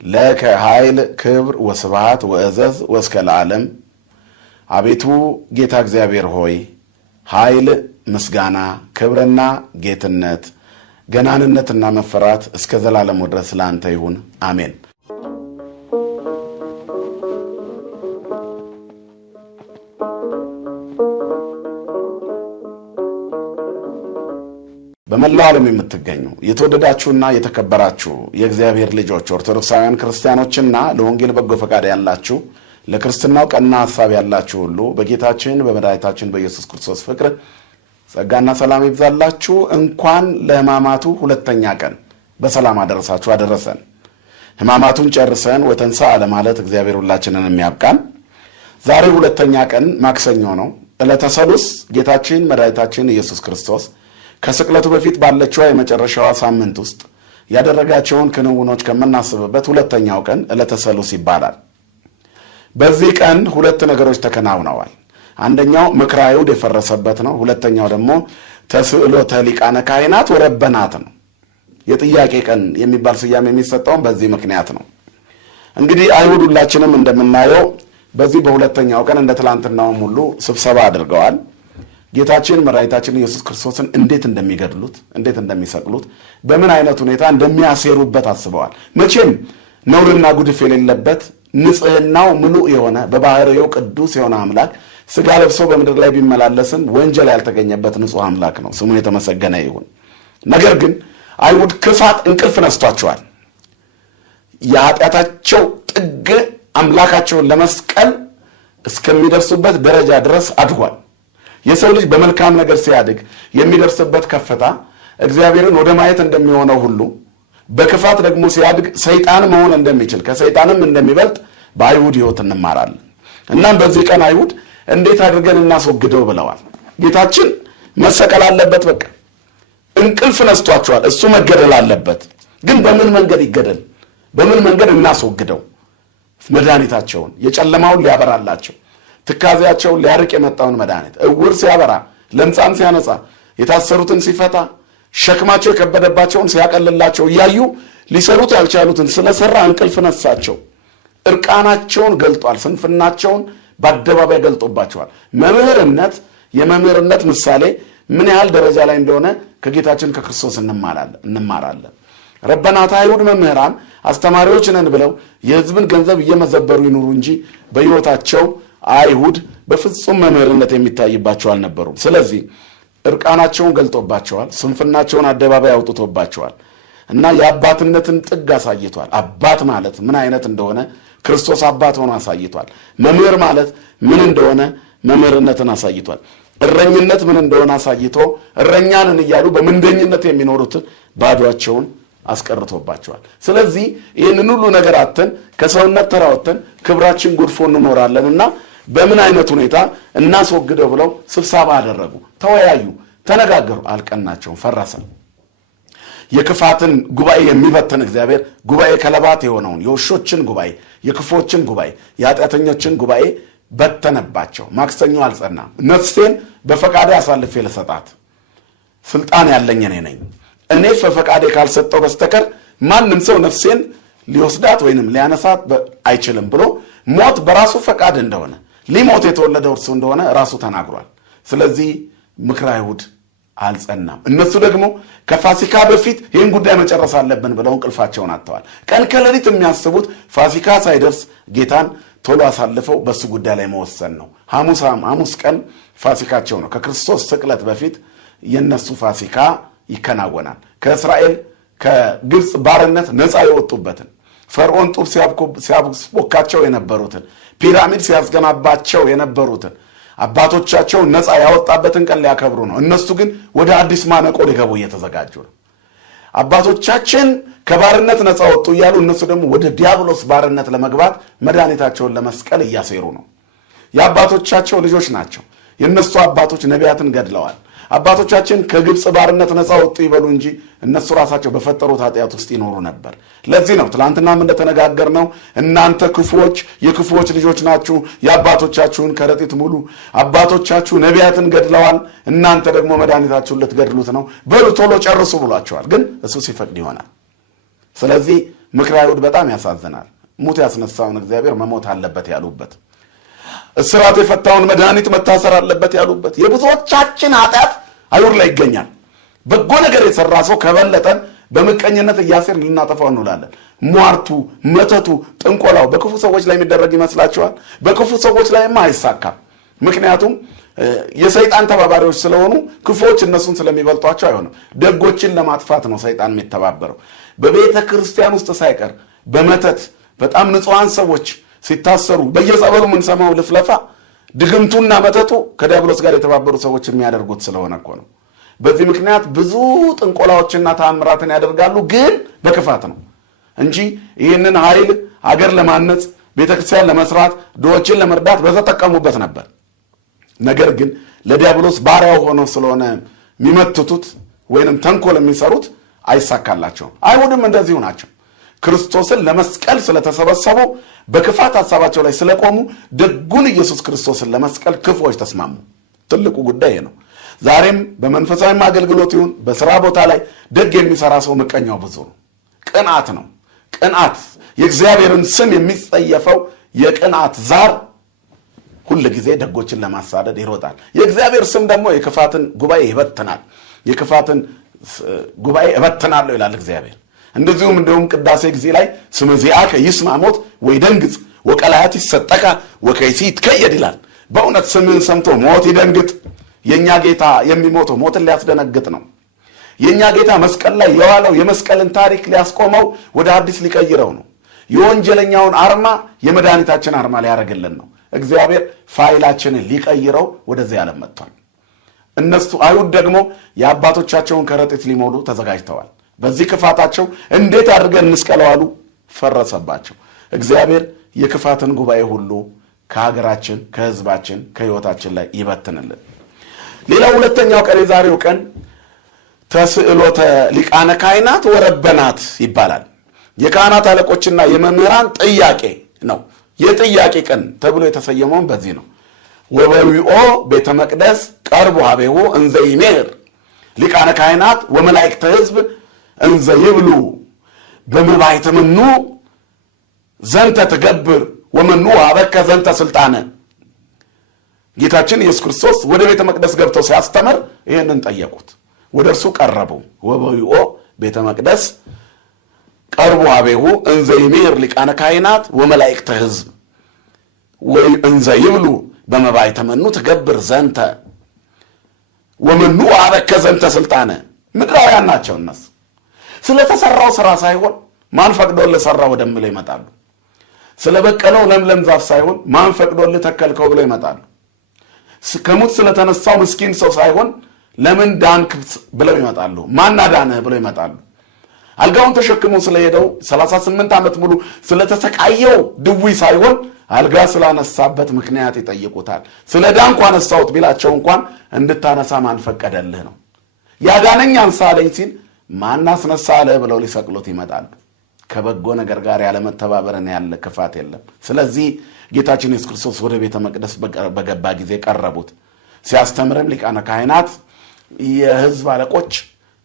ለከ ኃይል ክብር ወስብሐት ወእዘዝ ወእስከ ለዓለም። አቤቱ ጌታ እግዚአብሔር ሆይ ኃይል ምስጋና ክብርና ጌትነት ገናንነትና መፈራት እስከ ዘላለሙ ድረስ ላንተ ይሁን አሜን። በመላው ዓለም የምትገኙ የተወደዳችሁና የተከበራችሁ የእግዚአብሔር ልጆች ኦርቶዶክሳውያን ክርስቲያኖችና ለወንጌል በጎ ፈቃድ ያላችሁ ለክርስትናው ቀና ሐሳብ ያላችሁ ሁሉ በጌታችን በመድኃኒታችን በኢየሱስ ክርስቶስ ፍቅር ጸጋና ሰላም ይብዛላችሁ። እንኳን ለሕማማቱ ሁለተኛ ቀን በሰላም አደረሳችሁ አደረሰን። ሕማማቱን ጨርሰን ወተንሥአ ለማለት እግዚአብሔር ሁላችንን የሚያብቃን። ዛሬ ሁለተኛ ቀን ማክሰኞ ነው። ዕለተ ሰሉስ ጌታችን መድኃኒታችን ኢየሱስ ክርስቶስ ከስቅለቱ በፊት ባለችው የመጨረሻዋ ሳምንት ውስጥ ያደረጋቸውን ክንውኖች ከመናስብበት ሁለተኛው ቀን ዕለተ ሰሉስ ይባላል። በዚህ ቀን ሁለት ነገሮች ተከናውነዋል። አንደኛው ምክረ አይሁድ የፈረሰበት ነው። ሁለተኛው ደግሞ ተስዕሎተ ሊቃነ ካህናት ወረበናት ነው። የጥያቄ ቀን የሚባል ስያሜ የሚሰጠው በዚህ ምክንያት ነው። እንግዲህ አይሁድ ሁላችንም እንደምናየው በዚህ በሁለተኛው ቀን እንደ ትላንትናውም ሁሉ ስብሰባ አድርገዋል። ጌታችን መድኃኒታችን ኢየሱስ ክርስቶስን እንዴት እንደሚገድሉት እንዴት እንደሚሰቅሉት በምን አይነት ሁኔታ እንደሚያሴሩበት አስበዋል። መቼም ነውርና ጉድፍ የሌለበት ንጽህናው ምሉእ የሆነ በባህሪው ቅዱስ የሆነ አምላክ ስጋ ለብሶ በምድር ላይ ቢመላለስም ወንጀል ያልተገኘበት ንጹህ አምላክ ነው። ስሙ የተመሰገነ ይሁን። ነገር ግን አይሁድ ክፋት እንቅልፍ ነስቷቸዋል። የኃጢአታቸው ጥግ አምላካቸውን ለመስቀል እስከሚደርሱበት ደረጃ ድረስ አድጓል። የሰው ልጅ በመልካም ነገር ሲያድግ የሚደርስበት ከፍታ እግዚአብሔርን ወደ ማየት እንደሚሆነው ሁሉ በክፋት ደግሞ ሲያድግ ሰይጣን መሆን እንደሚችል ከሰይጣንም እንደሚበልጥ በአይሁድ ሕይወት እንማራለን። እናም በዚህ ቀን አይሁድ እንዴት አድርገን እናስወግደው ብለዋል። ጌታችን መሰቀል አለበት፣ በቃ እንቅልፍ ነስቷቸዋል። እሱ መገደል አለበት። ግን በምን መንገድ ይገደል? በምን መንገድ እናስወግደው? መድኃኒታቸውን የጨለማውን ሊያበራላቸው ትካዜያቸውን ሊያርቅ የመጣውን መድኃኒት እውር ሲያበራ ለምጻም ሲያነጻ የታሰሩትን ሲፈታ ሸክማቸው የከበደባቸውን ሲያቀልላቸው እያዩ ሊሰሩት ያልቻሉትን ስለሰራ እንቅልፍ ነሳቸው። እርቃናቸውን ገልጧል። ስንፍናቸውን በአደባባይ ገልጦባቸዋል። መምህርነት የመምህርነት ምሳሌ ምን ያህል ደረጃ ላይ እንደሆነ ከጌታችን ከክርስቶስ እንማራለን። ረበናት አይሁድ መምህራን አስተማሪዎች ነን ብለው የሕዝብን ገንዘብ እየመዘበሩ ይኑሩ እንጂ በሕይወታቸው አይሁድ በፍጹም መምህርነት የሚታይባቸው አልነበሩም። ስለዚህ እርቃናቸውን ገልጦባቸዋል። ስንፍናቸውን አደባባይ አውጥቶባቸዋል እና የአባትነትን ጥግ አሳይቷል። አባት ማለት ምን አይነት እንደሆነ ክርስቶስ አባት ሆኖ አሳይቷል። መምህር ማለት ምን እንደሆነ መምህርነትን አሳይቷል። እረኝነት ምን እንደሆነ አሳይቶ እረኛንን እያሉ በምንደኝነት የሚኖሩትን ባዷቸውን አስቀርቶባቸዋል። ስለዚህ ይህንን ሁሉ ነገር አተን ከሰውነት ተራወተን ክብራችን ጉድፎ እንኖራለንና በምን አይነት ሁኔታ እናስወግደው ብለው ስብሰባ አደረጉ፣ ተወያዩ፣ ተነጋገሩ። አልቀናቸውም፣ ፈረሰ። የክፋትን ጉባኤ የሚበተን እግዚአብሔር ጉባኤ ከለባት የሆነውን የውሾችን ጉባኤ፣ የክፎችን ጉባኤ፣ የኃጢአተኞችን ጉባኤ በተነባቸው። ማክሰኞ አልጸናም። ነፍሴን በፈቃዴ አሳልፌ ልሰጣት ስልጣን ያለኝ እኔ ነኝ። እኔ በፈቃዴ ካልሰጠው በስተቀር ማንም ሰው ነፍሴን ሊወስዳት ወይንም ሊያነሳት አይችልም ብሎ ሞት በራሱ ፈቃድ እንደሆነ ሊሞት የተወለደው እርሱ እንደሆነ ራሱ ተናግሯል። ስለዚህ ምክረ አይሁድ አልጸናም። እነሱ ደግሞ ከፋሲካ በፊት ይህን ጉዳይ መጨረስ አለብን ብለው እንቅልፋቸውን አጥተዋል። ቀን ከሌሊት የሚያስቡት ፋሲካ ሳይደርስ ጌታን ቶሎ አሳልፈው በሱ ጉዳይ ላይ መወሰን ነው። ሐሙስ ቀን ፋሲካቸው ነው። ከክርስቶስ ስቅለት በፊት የነሱ ፋሲካ ይከናወናል። ከእስራኤል ከግብጽ ባርነት ነፃ የወጡበትን ፈርዖን ጡብ ሲያቦካቸው የነበሩትን ፒራሚድ ሲያስገነባቸው የነበሩትን አባቶቻቸው ነፃ ያወጣበትን ቀን ሊያከብሩ ነው። እነሱ ግን ወደ አዲስ ማነቆ ሊገቡ እየተዘጋጁ ነው። አባቶቻችን ከባርነት ነፃ ወጡ እያሉ እነሱ ደግሞ ወደ ዲያብሎስ ባርነት ለመግባት መድኃኒታቸውን ለመስቀል እያሴሩ ነው። የአባቶቻቸው ልጆች ናቸው። የነሱ አባቶች ነቢያትን ገድለዋል። አባቶቻችን ከግብጽ ባርነት ነፃ ወጡ ይበሉ እንጂ እነሱ ራሳቸው በፈጠሩት ኃጢአት ውስጥ ይኖሩ ነበር። ለዚህ ነው ትላንትናም እንደተነጋገርነው እናንተ ክፉዎች የክፉዎች ልጆች ናችሁ፣ የአባቶቻችሁን ከረጢት ሙሉ። አባቶቻችሁ ነቢያትን ገድለዋል፣ እናንተ ደግሞ መድኃኒታችሁን ልትገድሉት ነው፣ በሉ ቶሎ ጨርሱ ብሏቸዋል። ግን እሱ ሲፈቅድ ይሆናል። ስለዚህ ምክረ አይሁድ በጣም ያሳዝናል። ሙት ያስነሳውን እግዚአብሔር መሞት አለበት ያሉበት፣ እስራት የፈታውን መድኃኒት መታሰር አለበት ያሉበት የብዙዎቻችን ኃጢአት አይሁድ ላይ ይገኛል። በጎ ነገር የሰራ ሰው ከበለጠን በመቀኝነት እያሴር ልናጠፋው እንውላለን። ሟርቱ፣ መተቱ፣ ጥንቆላው በክፉ ሰዎች ላይ የሚደረግ ይመስላችኋል? በክፉ ሰዎች ላይማ አይሳካም። ምክንያቱም የሰይጣን ተባባሪዎች ስለሆኑ ክፉዎች እነሱን ስለሚበልጧቸው አይሆንም። ደጎችን ለማጥፋት ነው ሰይጣን የሚተባበረው። በቤተ ክርስቲያን ውስጥ ሳይቀር በመተት በጣም ንጹሃን ሰዎች ሲታሰሩ በየጸበሉ የምንሰማው ልፍለፋ ድግምቱና መተቱ ከዲያብሎስ ጋር የተባበሩ ሰዎች የሚያደርጉት ስለሆነ እኮ ነው። በዚህ ምክንያት ብዙ ጥንቆላዎችና ተአምራትን ያደርጋሉ፣ ግን በክፋት ነው እንጂ ይህንን ኃይል አገር ለማነጽ ቤተክርስቲያን ለመስራት ድሆችን ለመርዳት በተጠቀሙበት ነበር። ነገር ግን ለዲያብሎስ ባሪያው ሆነው ስለሆነ የሚመትቱት ወይንም ተንኮል የሚሰሩት አይሳካላቸውም። አይሁድም እንደዚሁ ናቸው። ክርስቶስን ለመስቀል ስለተሰበሰቡ በክፋት ሐሳባቸው ላይ ስለቆሙ ደጉን ኢየሱስ ክርስቶስን ለመስቀል ክፉዎች ተስማሙ። ትልቁ ጉዳይ ነው። ዛሬም በመንፈሳዊ አገልግሎት ይሁን በስራ ቦታ ላይ ደግ የሚሰራ ሰው ምቀኛው ብዙ ነው። ቅንዓት ነው። ቅንዓት የእግዚአብሔርን ስም የሚጸየፈው የቅንዓት ዛር ሁሉ ጊዜ ደጎችን ለማሳደድ ይሮጣል። የእግዚአብሔር ስም ደግሞ የክፋትን ጉባኤ ይበትናል። የክፋትን ጉባኤ እበትናለሁ ይላል እግዚአብሔር። እንደዚሁም ቅዳሴ ጊዜ ላይ ስመ ዚአከ ይስማ ሞት ወይ ደንግጽ ወቀላያት ይሰጠካ ወከይሲ ይትከየድ ይላል። በእውነት ስምን ሰምቶ ሞት ይደንግጥ። የኛ ጌታ የሚሞተው ሞትን ሊያስደነግጥ ነው። የኛ ጌታ መስቀል ላይ የዋለው የመስቀልን ታሪክ ሊያስቆመው ወደ አዲስ ሊቀይረው ነው። የወንጀለኛውን አርማ የመድኃኒታችን አርማ ሊያደርግልን ነው። እግዚአብሔር ፋይላችንን ሊቀይረው ወደዚህ ዓለም መጥቷል። እነሱ አይሁድ ደግሞ የአባቶቻቸውን ከረጢት ሊሞሉ ተዘጋጅተዋል። በዚህ ክፋታቸው እንዴት አድርገን እንስቀለው አሉ። ፈረሰባቸው። እግዚአብሔር የክፋትን ጉባኤ ሁሉ ከሀገራችን፣ ከህዝባችን፣ ከህይወታችን ላይ ይበትንልን። ሌላው ሁለተኛው ቀን የዛሬው ቀን ተስዕሎተ ሊቃነ ካህናት ወረበናት ይባላል። የካህናት አለቆችና የመምህራን ጥያቄ ነው። የጥያቄ ቀን ተብሎ የተሰየመው በዚህ ነው። ወበዊኦ ቤተ መቅደስ ቀርቡ ሀቤሁ እንዘ ይሜር ሊቃነ ካህናት ወመላእክተ ህዝብ እንዘ ይብሉ በመባይተ መኑ ዘንተ ትገብር ወመኑ አበከ ዘንተ ስልጣነ። ጌታችን ኢየሱስ ክርስቶስ ወደ ቤተ መቅደስ ገብተው ሲያስተምር ይሄንን ጠየቁት። ወደ እርሱ ቀረቡ። ወበዊኦ ቤተ መቅደስ ቀርቡ ሀቤሁ እንዘ ይሜር ሊቃነ ካህናት ወመላእክተ ህዝብ ወይ እንዘ ይብሉ በመባይተ መኑ ትገብር ዘንተ ወመኑ አበከ ዘንተ ስልጣነ። ምድራውያን ናቸው እነሱ። ስለተሰራው ስራ ሳይሆን ማን ፈቅዶልህ ሰራው ወደምለው ይመጣሉ። ስለበቀለው ለምለም ዛፍ ሳይሆን ማን ፈቅዶልህ ተከልከው ብለው ይመጣሉ። ከሙት ስለተነሳው ምስኪን ሰው ሳይሆን ለምን ዳንክ ብለው ይመጣሉ። ማን አዳነህ ብለው ይመጣሉ። አልጋውን ተሸክሞ ስለሄደው 38 ዓመት ሙሉ ስለተሰቃየው ድውይ ሳይሆን አልጋ ስላነሳበት ምክንያት ይጠይቁታል። ስለ ዳንኩ አነሳሁት ቢላቸው እንኳን እንድታነሳ ማን ፈቀደልህ ነው። ያዳነኝ አንሳለኝ ሲል ማን አስነሳለህ ብለው ሊሰቅሉት ይመጣሉ። ከበጎ ነገር ጋር ያለ መተባበርን ያለ ክፋት የለም። ስለዚህ ጌታችን ኢየሱስ ክርስቶስ ወደ ቤተ መቅደስ በገባ ጊዜ ቀረቡት። ሲያስተምርም ሊቃነ ካህናት፣ የህዝብ አለቆች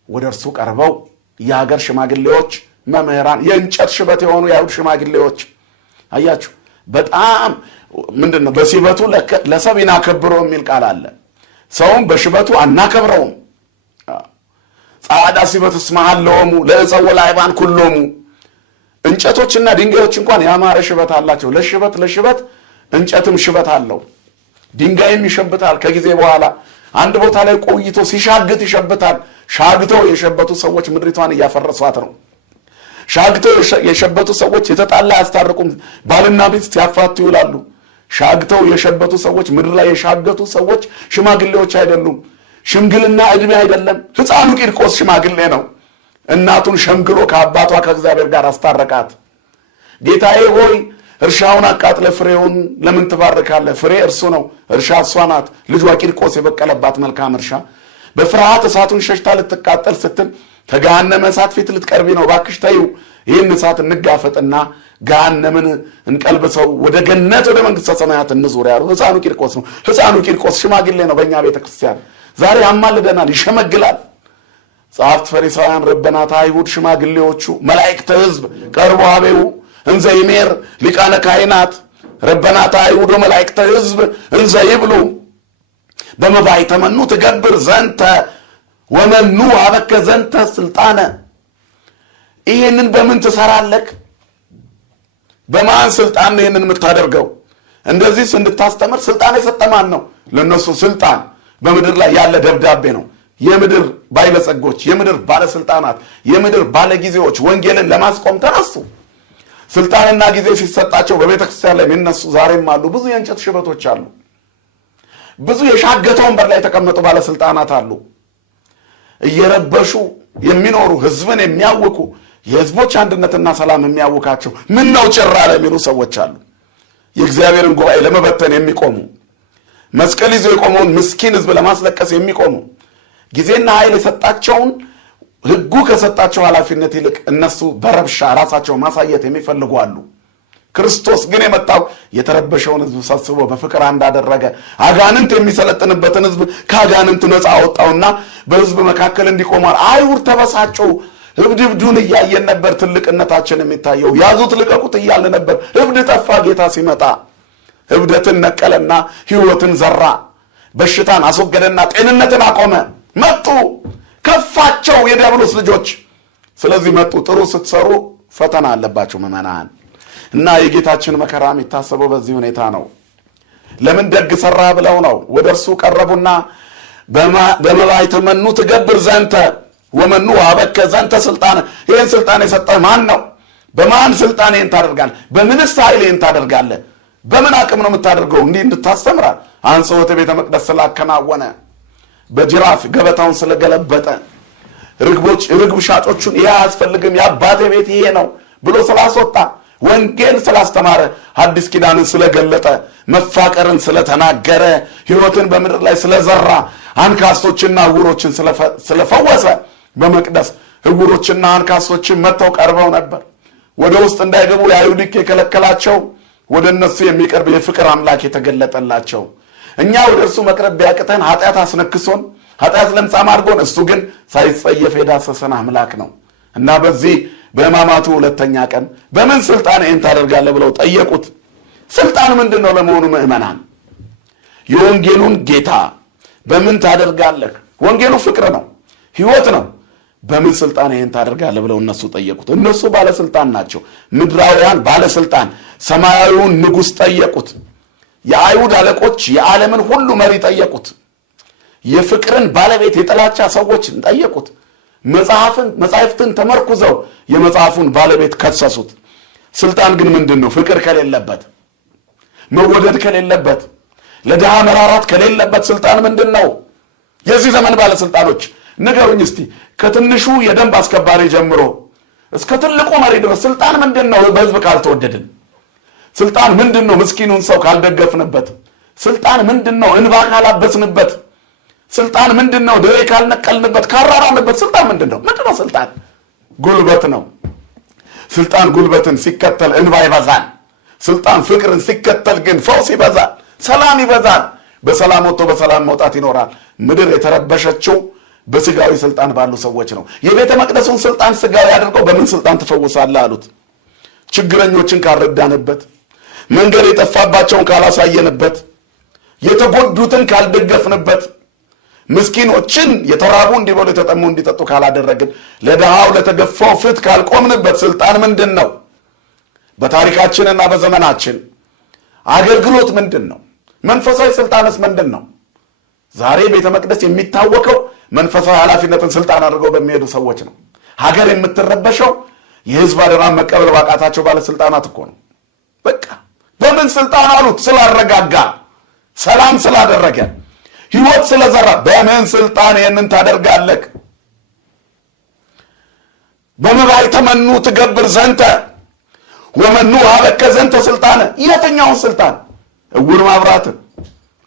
ወደ እርሱ ቀርበው የሀገር ሽማግሌዎች፣ መምህራን፣ የእንጨት ሽበት የሆኑ የአይሁድ ሽማግሌዎች አያችሁ። በጣም ምንድነው በሲበቱ ለሰብና ከብሮ የሚል ቃል አለ። ሰውም በሽበቱ አናከብረውም። ጻዕዳ ሲበት እስማሃል ለወሙ ለእፀው ላይባን ኩሎሙ። እንጨቶችና ድንጋዮች እንኳን ያማረ ሽበት አላቸው። ለሽበት እንጨትም ሽበት አለው፣ ድንጋይም ይሸብታል። ከጊዜ በኋላ አንድ ቦታ ላይ ቆይቶ ሲሻግት ይሸብታል። ሻግተው የሸበቱ ሰዎች ምድሪቷን እያፈረሷት ነው። ሻግተው የሸበቱ ሰዎች የተጣላ ያስታርቁም፣ ባልና ሚስት ያፋቱ ይውላሉ። ሻግተው የሸበቱ ሰዎች፣ ምድር ላይ የሻገቱ ሰዎች ሽማግሌዎች አይደሉም። ሽምግልና እድሜ አይደለም። ሕፃኑ ቂርቆስ ሽማግሌ ነው። እናቱን ሸምግሎ ከአባቷ ከእግዚአብሔር ጋር አስታረቃት። ጌታዬ ሆይ እርሻውን አቃጥለ ፍሬውን ለምን ትባርካለህ? ፍሬ እርሱ ነው፣ እርሻ እሷ ናት። ልጇ ቂርቆስ የበቀለባት መልካም እርሻ በፍርሃት እሳቱን ሸሽታ ልትቃጠል ስትል ከገሃነመ እሳት ፊት ልትቀርቢ ነው። እባክሽ ተይው፣ ይህን እሳት እንጋፈጥና ገሃነምን እንቀልብሰው፣ ወደ ገነት ወደ መንግሥተ ሰማያት እንዙር ያሉ ሕፃኑ ቂርቆስ ነው። ሕፃኑ ቂርቆስ ሽማግሌ ነው። በእኛ ቤተ ክርስቲያን ዛሬ ያማልደናል፣ ይሸመግላል። ጸሐፍት ፈሪሳውያን ረበናት አይሁድ ሽማግሌዎቹ መላእክተ ሕዝብ ቀርቦ አቤው እንዘ ይሜር ሊቃነ ካህናት ረበናት አይሁድ መላእክተ ሕዝብ እንዘ ይብሉ በመባይ ተመኑ ትገብር ዘንተ ወመኑ አበከ ዘንተ ስልጣነ። ይሄንን በምን ትሰራለህ? በማን ስልጣን ነው ይሄንን የምታደርገው? እንደዚህ እንድታስተምር ስልጣን የሰጠማን ነው? ለነሱ ስልጣን በምድር ላይ ያለ ደብዳቤ ነው። የምድር ባለጸጎች፣ የምድር ባለስልጣናት፣ የምድር ባለጊዜዎች ወንጌልን ለማስቆም ተነሱ። ስልጣንና ጊዜ ሲሰጣቸው በቤተክርስቲያን ላይ የሚነሱ ዛሬም አሉ። ብዙ የእንጨት ሽበቶች አሉ። ብዙ የሻገተ ወንበር ላይ የተቀመጡ ባለስልጣናት አሉ። እየረበሹ የሚኖሩ ህዝብን የሚያውኩ የህዝቦች አንድነትና ሰላም የሚያውካቸው ምን ነው ጭራ ለሚሉ ሰዎች አሉ። የእግዚአብሔርን ጉባኤ ለመበተን የሚቆሙ መስቀል ይዘው የቆመውን ምስኪን ህዝብ ለማስለቀስ የሚቆሙ ጊዜና ኃይል የሰጣቸውን ህጉ ከሰጣቸው ኃላፊነት ይልቅ እነሱ በረብሻ ራሳቸው ማሳየት የሚፈልጉ አሉ። ክርስቶስ ግን የመጣው የተረበሸውን ህዝብ ሰብስቦ በፍቅር እንዳደረገ አጋንንት የሚሰለጥንበትን ህዝብ ከአጋንንት ነፃ አወጣውና በህዝብ መካከል እንዲቆማል። አይሁድ ተበሳጩ። እብድብዱን እያየን ነበር ትልቅነታችን የሚታየው። ያዙት ልቀቁት እያልን ነበር። እብድ ጠፋ። ጌታ ሲመጣ እብደትን ነቀለና ህይወትን ዘራ። በሽታን አስወገደና ጤንነትን አቆመ። መጡ፣ ከፋቸው የዲያብሎስ ልጆች። ስለዚህ መጡ። ጥሩ ስትሰሩ ፈተና አለባቸው ምዕመናን። እና የጌታችን መከራ የሚታሰበው በዚህ ሁኔታ ነው። ለምን ደግ ሰራ ብለው ነው ወደ እርሱ ቀረቡና በመባይ ተመኑ ትገብር ዘንተ ወመኑ አበከ ዘንተ ስልጣን። ይህን ስልጣን የሰጠህ ማን ነው? በማን ስልጣን ይህን ታደርጋለህ? በምንስ ኃይል ይህን ታደርጋለህ? በምን አቅም ነው የምታደርገው? እንዲህ እንድታስተምራ አንጽሖተ ቤተ መቅደስ ስላከናወነ፣ በጅራፍ ገበታውን ስለገለበጠ፣ ርግብ ሻጮቹን ይህ አያስፈልግም የአባቴ ቤት ይሄ ነው ብሎ ስላስወጣ፣ ወንጌል ስላስተማረ፣ አዲስ ኪዳንን ስለገለጠ፣ መፋቀርን ስለተናገረ፣ ህይወትን በምድር ላይ ስለዘራ፣ አንካሶችና ዕውሮችን ስለፈወሰ፣ በመቅደስ ዕውሮችና አንካሶችን መጥተው ቀርበው ነበር። ወደ ውስጥ እንዳይገቡ የአይሁድ ሕግ የከለከላቸው፣ ወደ እነሱ የሚቀርብ የፍቅር አምላክ የተገለጠላቸው። እኛ ወደ እርሱ መቅረብ ቢያቅተን ኃጢአት አስነክሶን ኃጢአት ለምጻም አድርጎን፣ እሱ ግን ሳይጸየፍ የዳሰሰን አምላክ ነው እና በዚህ በሕማማቱ ሁለተኛ ቀን በምን ስልጣን ይህን ታደርጋለህ ብለው ጠየቁት። ስልጣን ምንድን ነው ለመሆኑ ምዕመናን? የወንጌሉን ጌታ በምን ታደርጋለህ? ወንጌሉ ፍቅር ነው፣ ህይወት ነው። በምን ስልጣን ይህን ታደርጋለህ ብለው እነሱ ጠየቁት። እነሱ ባለስልጣን ናቸው፣ ምድራውያን ባለስልጣን። ሰማያዊውን ንጉሥ ጠየቁት። የአይሁድ አለቆች የዓለምን ሁሉ መሪ ጠየቁት። የፍቅርን ባለቤት የጥላቻ ሰዎችን ጠየቁት። መጽሐፍትን ተመርኩዘው የመጽሐፉን ባለቤት ከሰሱት። ስልጣን ግን ምንድን ነው? ፍቅር ከሌለበት፣ መወደድ ከሌለበት፣ ለድሃ መራራት ከሌለበት ስልጣን ምንድን ነው? የዚህ ዘመን ባለስልጣኖች ንገሩኝ እስቲ፣ ከትንሹ የደንብ አስከባሪ ጀምሮ እስከ ትልቁ መሪ ድረስ ስልጣን ምንድን ነው? በህዝብ ካልተወደድን። ስልጣን ምንድን ነው? ምስኪኑን ሰው ካልደገፍንበት። ስልጣን ምንድን ነው? እንባ ካላበስንበት። ስልጣን ምንድን ነው? ደዌ ካልነቀልንበት፣ ካራራንበት። ስልጣን ምንድን ነው? ስልጣን ጉልበት ነው። ስልጣን ጉልበትን ሲከተል እንባ ይበዛል። ስልጣን ፍቅርን ሲከተል ግን ፈውስ ይበዛል፣ ሰላም ይበዛል። በሰላም ወጥቶ በሰላም መውጣት ይኖራል። ምድር የተረበሸችው በስጋዊ ስልጣን ባሉ ሰዎች ነው። የቤተ መቅደሱን ስልጣን ስጋዊ አድርገው በምን ስልጣን ትፈውሳለህ አሉት። ችግረኞችን ካልረዳንበት፣ መንገድ የጠፋባቸውን ካላሳየንበት፣ የተጎዱትን ካልደገፍንበት፣ ምስኪኖችን የተራቡ እንዲበሉ የተጠሙ እንዲጠጡ ካላደረግን፣ ለድሃው ለተገፋው ፍት ካልቆምንበት ስልጣን ምንድን ነው? በታሪካችንና በዘመናችን አገልግሎት ምንድን ነው? መንፈሳዊ ስልጣንስ ምንድን ነው? ዛሬ ቤተ መቅደስ የሚታወቀው መንፈሳዊ ኃላፊነትን ስልጣን አድርገው በሚሄዱ ሰዎች ነው። ሀገር የምትረበሸው የህዝብ አደራን መቀበል ባቃታቸው ባለስልጣናት እኮ ነው። በቃ በምን ስልጣን አሉት? ስላረጋጋ፣ ሰላም ስላደረገ፣ ህይወት ስለዘራ። በምን ስልጣን ይህንን ታደርጋለህ? በመባይ ተመኑ ትገብር ዘንተ ወመኑ አበከ ዘንተ ስልጣነ። የትኛውን ስልጣን? ዕውር ማብራትን፣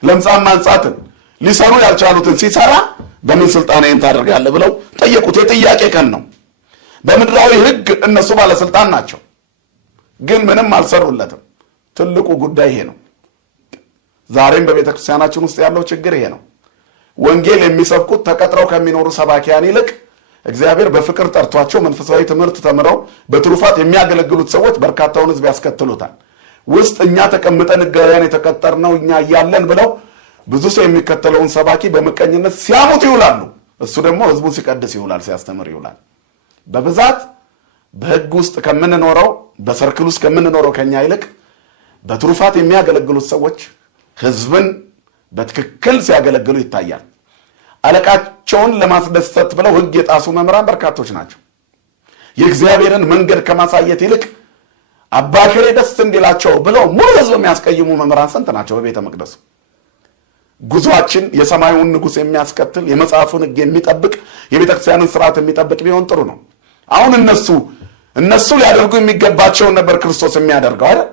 ለምጻም ማንጻትን፣ ሊሰሩ ያልቻሉትን ሲሰራ በምን ስልጣን ይህን ታደርጋለህ ብለው ጠየቁት። የጥያቄ ቀን ነው። በምድራዊ ህግ እነሱ ባለስልጣን ናቸው፣ ግን ምንም አልሰሩለትም። ትልቁ ጉዳይ ይሄ ነው። ዛሬም በቤተ ክርስቲያናችን ውስጥ ያለው ችግር ይሄ ነው። ወንጌል የሚሰብኩት ተቀጥረው ከሚኖሩ ሰባኪያን ይልቅ እግዚአብሔር በፍቅር ጠርቷቸው መንፈሳዊ ትምህርት ተምረው በትሩፋት የሚያገለግሉት ሰዎች በርካታውን ሕዝብ ያስከትሉታል። ውስጥ እኛ ተቀምጠን ሕጋውያን የተቀጠርነው እኛ እያለን ብለው ብዙ ሰው የሚከተለውን ሰባኪ በመቀኝነት ሲያሙት ይውላሉ። እሱ ደግሞ ሕዝቡን ሲቀድስ ይውላል፣ ሲያስተምር ይውላል። በብዛት በሕግ ውስጥ ከምንኖረው በሰርክል ውስጥ ከምንኖረው ከኛ ይልቅ በትሩፋት የሚያገለግሉት ሰዎች ሕዝብን በትክክል ሲያገለግሉ ይታያል። አለቃቸውን ለማስደሰት ብለው ሕግ የጣሱ መምህራን በርካቶች ናቸው። የእግዚአብሔርን መንገድ ከማሳየት ይልቅ አባከሬ ደስ እንዲላቸው ብለው ሙሉ ሕዝብ የሚያስቀይሙ መምህራን ስንት ናቸው በቤተ መቅደሱ። ጉዟችን የሰማዩን ንጉሥ የሚያስከትል የመጽሐፉን ሕግ የሚጠብቅ የቤተክርስቲያንን ስርዓት የሚጠብቅ ቢሆን ጥሩ ነው። አሁን እነሱ ሊያደርጉ የሚገባቸውን ነበር ክርስቶስ የሚያደርገው አይደል?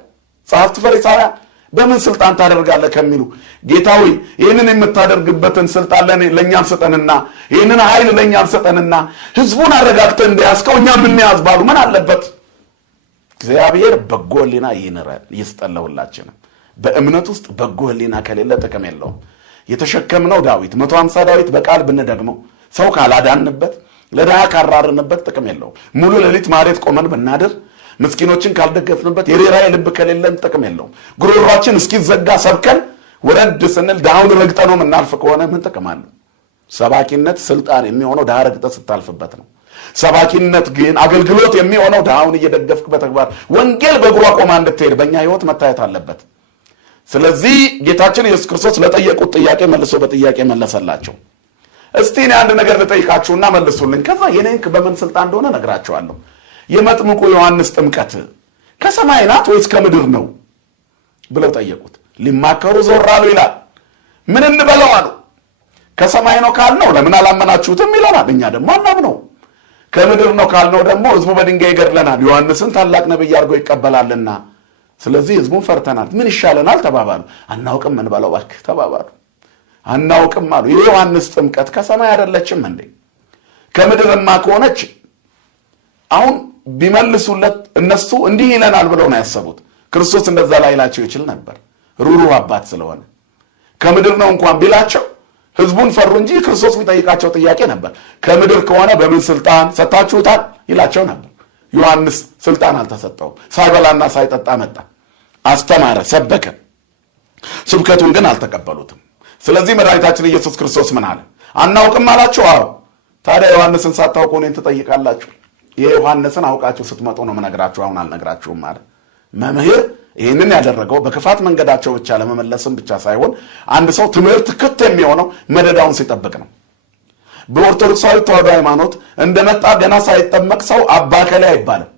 ጸሐፍት ፈሪሳውያን በምን ስልጣን ታደርጋለህ ከሚሉ ጌታዊ ይህንን የምታደርግበትን ስልጣን ለእኛም ስጠንና ይህንን ኃይል ለእኛም ስጠንና ሕዝቡን አረጋግተን እንዲያስከው እኛ ብንያዝ ባሉ ምን አለበት? እግዚአብሔር በጎ ሕሊና ይስጠን ለሁላችንም። በእምነት ውስጥ በጎ ሕሊና ከሌለ ጥቅም የለውም። የተሸከምነው ዳዊት 150 ዳዊት በቃል ብንደግመው ሰው ካላዳንበት ለድሃ ካራርንበት ጥቅም የለውም። ሙሉ ሌሊት ማሬት ቆመን ብናድር ምስኪኖችን ካልደገፍንበት የሬራዬ ልብ ከሌለን ጥቅም የለውም። ጉሮሯችን እስኪዘጋ ሰብከን ወረድ ስንል ድሃውን ረግጠነው የምናልፍ ከሆነ ምን ጥቅም አለው? ሰባኪነት ስልጣን የሚሆነው ድሃ ረግጠህ ስታልፍበት ነው። ሰባኪነት ግን አገልግሎት የሚሆነው ድሃውን እየደገፍክ በተግባር ወንጌል በእግሯ ቆማ እንድትሄድ በእኛ ህይወት መታየት አለበት። ስለዚህ ጌታችን ኢየሱስ ክርስቶስ ለጠየቁት ጥያቄ መልሶ በጥያቄ መለሰላቸው። እስቲ እኔ አንድ ነገር ልጠይቃችሁና መልሱልኝ፣ ከዛ የኔን በምን ስልጣን እንደሆነ ነግራችኋለሁ። የመጥምቁ ዮሐንስ ጥምቀት ከሰማይ ናት ወይስ ከምድር ነው ብለው ጠየቁት። ሊማከሩ ዞር አሉ ይላል። ምን እንበለው አሉ። ከሰማይ ነው ካልነው ለምን አላመናችሁትም ይለናል። እኛ ደግሞ አናምነው። ከምድር ነው ካልነው ደግሞ ህዝቡ በድንጋይ ይገድለናል፣ ዮሐንስን ታላቅ ነብይ አድርጎ ይቀበላልና ስለዚህ ህዝቡን ፈርተናል፣ ምን ይሻለናል ተባባሉ። አናውቅም እንበለው እባክህ ተባባሉ። አናውቅም አሉ። የዮሐንስ ጥምቀት ከሰማይ አይደለችም እንዴ? ከምድርማ ከሆነች አሁን ቢመልሱለት እነሱ እንዲህ ይለናል ብለው ነው ያሰቡት። ክርስቶስ እንደዛ ላይላቸው ይችል ነበር፣ ሩሩህ አባት ስለሆነ። ከምድር ነው እንኳን ቢላቸው ህዝቡን ፈሩ እንጂ ክርስቶስ ቢጠይቃቸው ጥያቄ ነበር። ከምድር ከሆነ በምን ስልጣን ሰጣችሁታል ይላቸው ነበር። ዮሐንስ ስልጣን አልተሰጠውም። ሳይበላና ሳይጠጣ መጣ፣ አስተማረ፣ ሰበከ። ስብከቱን ግን አልተቀበሉትም። ስለዚህ መድኃኒታችን ኢየሱስ ክርስቶስ ምን አለ? አናውቅም አላችሁ። አዎ፣ ታዲያ ዮሐንስን ሳታውቁ እኔን ትጠይቃላችሁ? የዮሐንስን አውቃችሁ ስትመጡ ነው የምነግራችሁ፣ አሁን አልነግራችሁም አለ። መምህር ይህንን ያደረገው በክፋት መንገዳቸው ብቻ ለመመለስም ብቻ ሳይሆን አንድ ሰው ትምህርት ክት የሚሆነው መደዳውን ሲጠብቅ ነው። በኦርቶዶክሳዊ ተዋሕዶ ሃይማኖት እንደመጣ ገና ሳይጠመቅ ሰው አባ ከላይ አይባልም።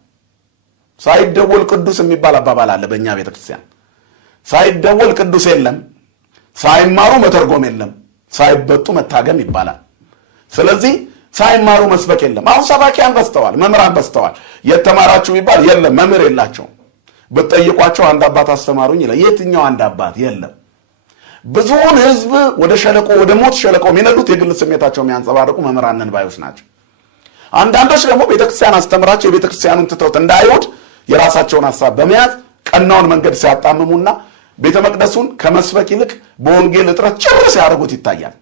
ሳይደወል ቅዱስ የሚባል አባባል አለ በእኛ ቤተክርስቲያን። ሳይደወል ቅዱስ የለም፣ ሳይማሩ መተርጎም የለም፣ ሳይበጡ መታገም ይባላል። ስለዚህ ሳይማሩ መስበክ የለም። አሁን ሰባኪያን በስተዋል፣ መምህራን በስተዋል። የተማራችሁ ይባል የለም፣ መምህር የላቸውም። ብትጠይቋቸው አንድ አባት አስተማሩኝ ይላል። የትኛው አንድ አባት? የለም። ብዙውን ህዝብ ወደ ሸለቆ ወደ ሞት ሸለቆ የሚነዱት የግል ስሜታቸው የሚያንጸባርቁ መምህራን ነን ባዮች ናቸው። አንዳንዶች ደግሞ ቤተክርስቲያን አስተምራቸው የቤተክርስቲያኑን ትተውት እንዳይወድ የራሳቸውን ሐሳብ በመያዝ ቀናውን መንገድ ሲያጣምሙና ቤተ መቅደሱን ከመስበክ ይልቅ በወንጌል እጥረት ጭርስ ያደርጉት ይታያል።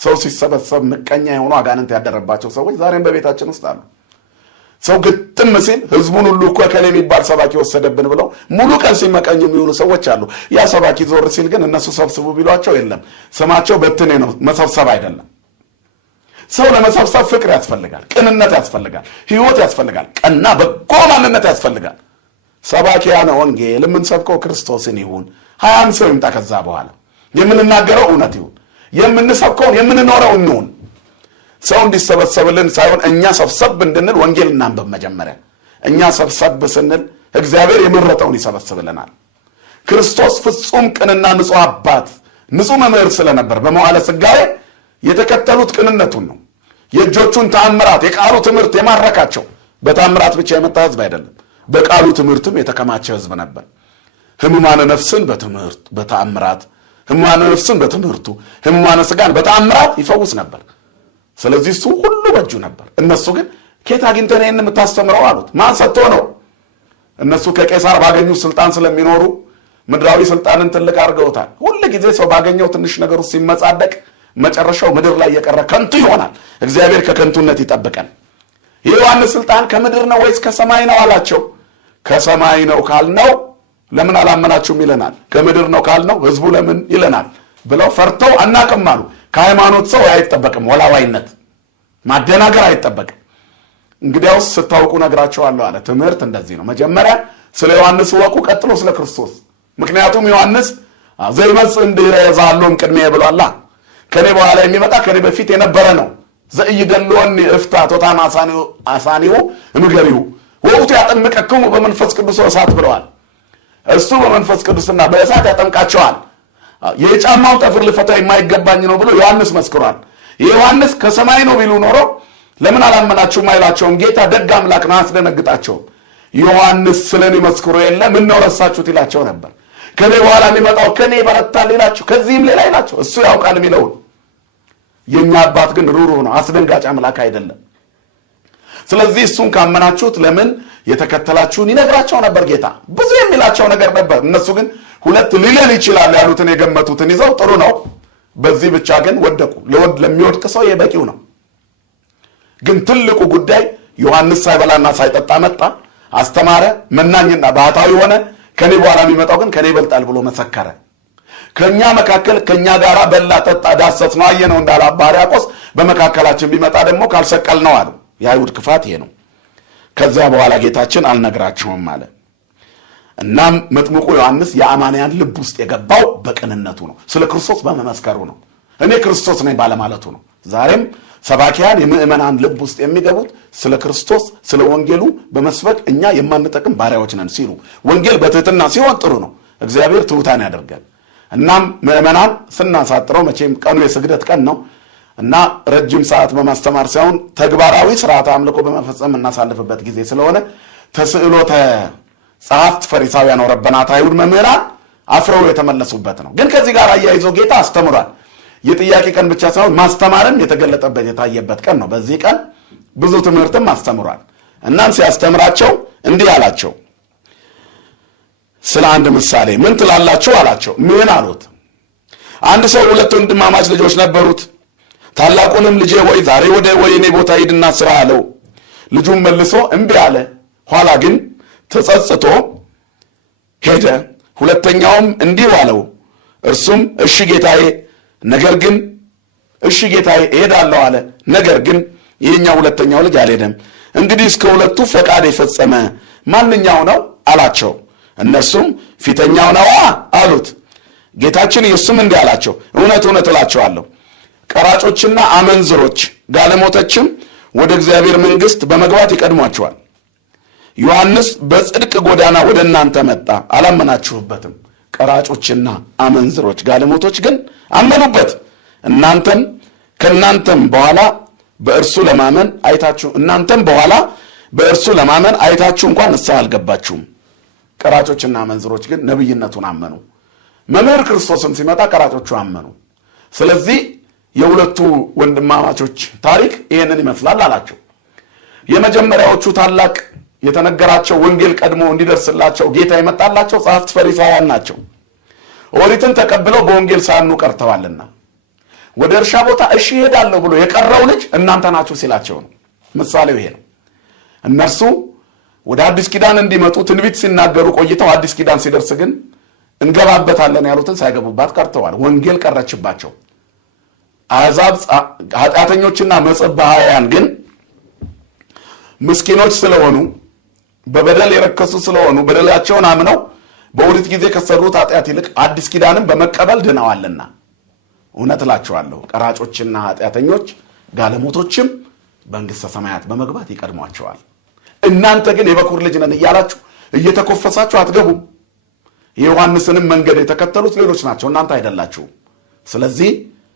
ሰው ሲሰበሰብ ምቀኛ የሆኑ አጋንንት ያደረባቸው ሰዎች ዛሬም በቤታችን ውስጥ አሉ። ሰው ግጥም ሲል ህዝቡን ሁሉ እኮ ከሌ የሚባል ሰባኪ ወሰደብን ብለው ሙሉ ቀን ሲመቀኙ የሚውሉ ሰዎች አሉ። ያ ሰባኪ ዞር ሲል ግን እነሱ ሰብስቡ ቢሏቸው የለም፣ ስማቸው በትኔ ነው፣ መሰብሰብ አይደለም። ሰው ለመሰብሰብ ፍቅር ያስፈልጋል፣ ቅንነት ያስፈልጋል፣ ህይወት ያስፈልጋል፣ ቀና በጎ ማንነት ያስፈልጋል። ሰባኪያነ ወንጌል የምንሰብከው ክርስቶስን ይሁን፣ 20 ሰው ይምጣ። ከዛ በኋላ የምንናገረው እውነት ይሁን፣ የምንሰብከውን የምንኖረው እንሁን። ሰው እንዲሰበሰብልን ሳይሆን እኛ ሰብሰብ እንድንል ወንጌል እናንበብ። መጀመሪያ እኛ ሰብሰብ ስንል እግዚአብሔር የመረጠውን ይሰበስብልናል። ክርስቶስ ፍጹም ቅንና ንጹህ አባት ንጹህ መምህር ስለነበር በመዋዕለ ሥጋዌ የተከተሉት ቅንነቱን ነው። የእጆቹን ተአምራት የቃሉ ትምህርት የማረካቸው በተአምራት ብቻ የመጣ ህዝብ አይደለም፣ በቃሉ ትምህርትም የተከማቸ ህዝብ ነበር። ህሙማነ ነፍስን በትምህርት በተአምራት፣ ህሙማነ ነፍስን በትምህርቱ፣ ህሙማነ ሥጋን በተአምራት ይፈውስ ነበር። ስለዚህ እሱ ሁሉ በእጁ ነበር። እነሱ ግን ከየት አግኝተህ ነው የምታስተምረው አሉት። ማን ሰጥቶ ነው? እነሱ ከቄሳር ባገኙት ስልጣን ስለሚኖሩ ምድራዊ ስልጣንን ትልቅ አድርገውታል። ሁሉ ጊዜ ሰው ባገኘው ትንሽ ነገር ውስጥ ሲመጻደቅ መጨረሻው ምድር ላይ የቀረ ከንቱ ይሆናል። እግዚአብሔር ከከንቱነት ይጠብቀን። የዮሐንስ ስልጣን ከምድር ነው ወይስ ከሰማይ ነው አላቸው። ከሰማይ ነው ካልነው ለምን አላመናችሁም ይለናል። ከምድር ነው ካልነው ህዝቡ ለምን ይለናል ብለው ፈርተው አናቀማሉ። ከሃይማኖት ሰው አይጠበቅም ወላዋይነት፣ ማደናገር አይጠበቅም። እንግዲያውስ ስታውቁ ነግራቸዋለሁ አለ። ትምህርት እንደዚህ ነው። መጀመሪያ ስለ ዮሐንስ ወቁ፣ ቀጥሎ ስለ ክርስቶስ። ምክንያቱም ዮሐንስ ዘይመጽ እንድረዛሎም ቅድሜ ብሏላ። ከኔ በኋላ የሚመጣ ከኔ በፊት የነበረ ነው። ዘይገለወኒ እፍታ ቶታን አሳኒው እንገሪው ወውቱ ያጠምቀክሙ በመንፈስ ቅዱስ ወእሳት ብለዋል። እሱ በመንፈስ ቅዱስና በእሳት ያጠምቃቸዋል። የጫማው ጠፍር ልፈታ የማይገባኝ ነው ብሎ ዮሐንስ መስክሯል። ዮሐንስ ከሰማይ ነው ቢሉ ኖሮ ለምን አላመናችሁም አይላቸውም። ጌታ ደግ አምላክ ነው፣ አስደነግጣቸው። ዮሐንስ ስለኔ መስክሮ የለ ምን ነው ረሳችሁት ይላቸው ነበር። ከኔ በኋላ የሚመጣው ከኔ ይበረታል ይላቸው፣ ከዚህም ሌላ ይላቸው። እሱ ያውቃል የሚለው። የኛ አባት ግን ሩሩህ ነው፣ አስደንጋጭ አምላክ አይደለም። ስለዚህ እሱን ካመናችሁት ለምን የተከተላችሁን ይነግራቸው ነበር ጌታ። ብዙ የሚላቸው ነገር ነበር። እነሱ ግን ሁለት ሊለን ይችላል ያሉትን የገመቱትን ይዘው ጥሩ ነው፣ በዚህ ብቻ ግን ወደቁ። ለሚወድቅ ሰው የበቂው ነው። ግን ትልቁ ጉዳይ ዮሐንስ ሳይበላና ሳይጠጣ መጣ፣ አስተማረ፣ መናኝና ባህታዊ ሆነ። ከኔ በኋላ የሚመጣው ግን ከኔ ይበልጣል ብሎ መሰከረ። ከኛ መካከል ከኛ ጋራ በላ ጠጣ ዳሰስ ነው አየነው እንዳለ አባ ሕርያቆስ። በመካከላችን ቢመጣ ደግሞ ካልሰቀል ነው አሉ። የአይሁድ ክፋት ይሄ ነው። ከዚያ በኋላ ጌታችን አልነግራችሁም አለ። እናም መጥምቁ ዮሐንስ የአማንያን ልብ ውስጥ የገባው በቅንነቱ ነው፣ ስለ ክርስቶስ በመመስከሩ ነው። እኔ ክርስቶስ ነኝ ባለማለቱ ነው። ዛሬም ሰባኪያን የምእመናን ልብ ውስጥ የሚገቡት ስለ ክርስቶስ ስለ ወንጌሉ በመስበክ እኛ የማንጠቅም ባሪያዎች ነን ሲሉ፣ ወንጌል በትህትና ሲሆን ጥሩ ነው። እግዚአብሔር ትሑታን ያደርጋል። እናም ምእመናን ስናሳጥረው መቼም ቀኑ የስግደት ቀን ነው እና ረጅም ሰዓት በማስተማር ሳይሆን ተግባራዊ ስርዓተ አምልኮ በመፈጸም እናሳልፍበት ጊዜ ስለሆነ ተስዕሎተ ጸሐፍት ፈሪሳውያን ወረበናት አይሁድ መምህራን አፍረው የተመለሱበት ነው። ግን ከዚህ ጋር አያይዞ ጌታ አስተምሯል። የጥያቄ ቀን ብቻ ሳይሆን ማስተማርም የተገለጠበት የታየበት ቀን ነው። በዚህ ቀን ብዙ ትምህርትም አስተምሯል። እናም ሲያስተምራቸው እንዲህ አላቸው። ስለ አንድ ምሳሌ ምን ትላላችሁ አላቸው። ምን አሉት? አንድ ሰው ሁለት ወንድማማች ልጆች ነበሩት። ታላቁንም ልጄ ወይ ዛሬ ወደ ወይኔ ቦታ ሂድና ስራ አለው። ልጁም መልሶ እምቢ አለ። ኋላ ግን ተጸጽቶ ሄደ። ሁለተኛውም እንዲህ አለው። እርሱም እሺ ጌታዬ እሄዳለሁ አለ። ነገር ግን ይህኛው ሁለተኛው ልጅ አልሄደም። እንግዲህ እስከ ሁለቱ ፈቃድ የፈጸመ ማንኛው ነው አላቸው። እነርሱም ፊተኛው ነዋ አሉት። ጌታችን ኢየሱስም እንዲህ አላቸው፣ እውነት እውነት እላቸዋለሁ ቀራጮችና አመንዝሮች ጋለሞቶችም ወደ እግዚአብሔር መንግሥት በመግባት ይቀድሟቸዋል። ዮሐንስ በጽድቅ ጎዳና ወደ እናንተ መጣ፣ አላመናችሁበትም። ቀራጮችና አመንዝሮች ጋለሞቶች ግን አመኑበት። እናንተም በኋላ በእርሱ ለማመን አይታችሁ እንኳን ንስሐ አልገባችሁም። ቀራጮችና አመንዝሮች ግን ነብይነቱን አመኑ። መምህር ክርስቶስም ሲመጣ ቀራጮቹ አመኑ። ስለዚህ የሁለቱ ወንድማማቾች ታሪክ ይሄንን ይመስላል አላቸው። የመጀመሪያዎቹ ታላቅ የተነገራቸው ወንጌል ቀድሞ እንዲደርስላቸው ጌታ ይመጣላቸው ጸሐፍት ፈሪሳውያን ናቸው። ኦሪትን ተቀብለው በወንጌል ሳያምኑ ቀርተዋልና ወደ እርሻ ቦታ እሺ ሄዳለሁ ብሎ የቀረው ልጅ እናንተ ናችሁ ሲላቸው ነው። ምሳሌው ይሄ ነው። እነርሱ ወደ አዲስ ኪዳን እንዲመጡ ትንቢት ሲናገሩ ቆይተው አዲስ ኪዳን ሲደርስ ግን እንገባበታለን ያሉትን ሳይገቡባት ቀርተዋል። ወንጌል ቀረችባቸው። አሕዛብ ኃጢአተኞችና መጸባሃያን ግን ምስኪኖች ስለሆኑ በበደል የረከሱ ስለሆኑ በደላቸውን አምነው በኦሪት ጊዜ ከሰሩት ኃጢአት ይልቅ አዲስ ኪዳንን በመቀበል ድነዋልና እውነት እላችኋለሁ ቀራጮችና ኃጢአተኞች ጋለሞቶችም በመንግሥተ ሰማያት በመግባት ይቀድሟቸዋል። እናንተ ግን የበኩር ልጅ ነን እያላችሁ እየተኮፈሳችሁ አትገቡም። የዮሐንስንም መንገድ የተከተሉት ሌሎች ናቸው፣ እናንተ አይደላችሁም። ስለዚህ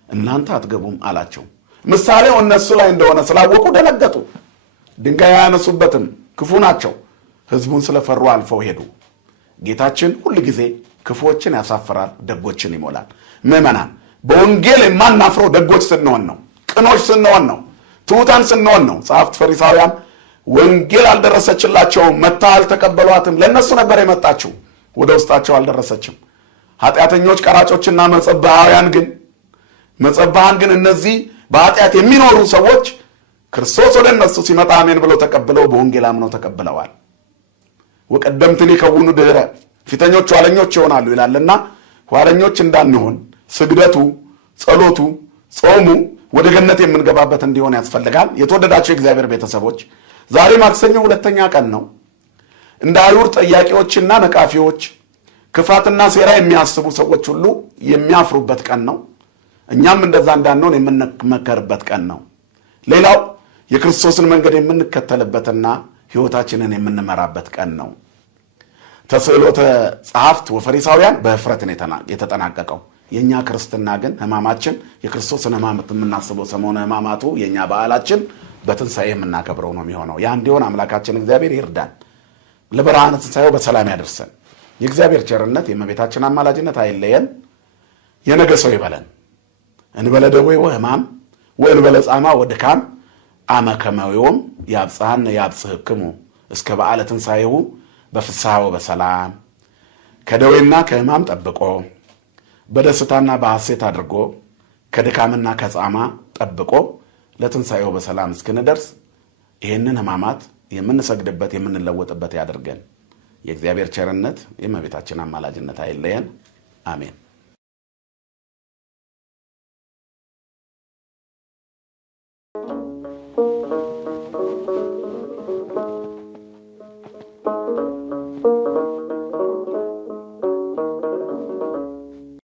እናንተ አትገቡም አላቸው። ምሳሌው እነሱ ላይ እንደሆነ ስላወቁ ደነገጡ። ድንጋይ ያነሱበትም ክፉ ናቸው። ሕዝቡን ስለፈሩ አልፈው ሄዱ። ጌታችን ሁል ጊዜ ክፉዎችን ያሳፍራል፣ ደጎችን ይሞላል። ምዕመናን በወንጌል የማናፍረው ደጎች ስንሆን ነው፣ ቅኖች ስንሆን ነው፣ ትሑታን ስንሆን ነው። ጸሐፍት ፈሪሳውያን ወንጌል አልደረሰችላቸውም፣ መታ አልተቀበሏትም። ለነሱ ነበር የመጣችው፣ ወደ ውስጣቸው አልደረሰችም። ኃጢአተኞች ቀራጮችና መጸባሃያን ግን እነዚህ በኃጢአት የሚኖሩ ሰዎች ክርስቶስ ወደ እነሱ ሲመጣ አሜን ብለው ተቀብለው በወንጌል አምነው ተቀብለዋል። ወቀደምትን ይከውኑ ድህረ ፊተኞች ኋለኞች ይሆናሉ ይላልና ኋለኞች እንዳንሆን ስግደቱ፣ ጸሎቱ፣ ጾሙ ወደ ገነት የምንገባበት እንዲሆን ያስፈልጋል። የተወደዳችሁ የእግዚአብሔር ቤተሰቦች ዛሬ ማክሰኞ ሁለተኛ ቀን ነው። እንደ አይሁድ ጠያቂዎችና ነቃፊዎች ክፋትና ሴራ የሚያስቡ ሰዎች ሁሉ የሚያፍሩበት ቀን ነው። እኛም እንደዛ እንዳንሆን የምንመከርበት ቀን ነው። ሌላው የክርስቶስን መንገድ የምንከተልበትና ሕይወታችንን የምንመራበት ቀን ነው። ተስዕሎተ ጸሐፍት ወፈሪሳውያን በእፍረት ነው የተጠናቀቀው። የኛ ክርስትና ግን ሕማማችን የክርስቶስን ሕማማት የምናስበው ሰሞነ ሕማማቱ የኛ በዓላችን በትንሣኤ የምናከብረው ነው የሚሆነው። ያ እንዲሆን አምላካችን እግዚአብሔር ይርዳን። ለብርሃነ ትንሣኤው በሰላም ያደርሰን። የእግዚአብሔር ቸርነት የእመቤታችን አማላጅነት አይለየን። የነገ ሰው ይበለን። እንበለ ደዌ ወሕማም ወእንበለ ጻማ ወድካም አመ ከመዊኦም ያብጽሐነ ያብጽሕክሙ እስከ በዓለ ትንሣኤሁ በፍስሐ ወበሰላም። ከደዌና ከሕማም ጠብቆ በደስታና በሐሴት አድርጎ ከድካምና ከጻማ ጠብቆ ለትንሣኤው በሰላም እስክንደርስ ይህንን ሕማማት የምንሰግድበት የምንለወጥበት ያድርገን። የእግዚአብሔር ቸርነት የእመቤታችን አማላጅነት አይለየን። አሜን።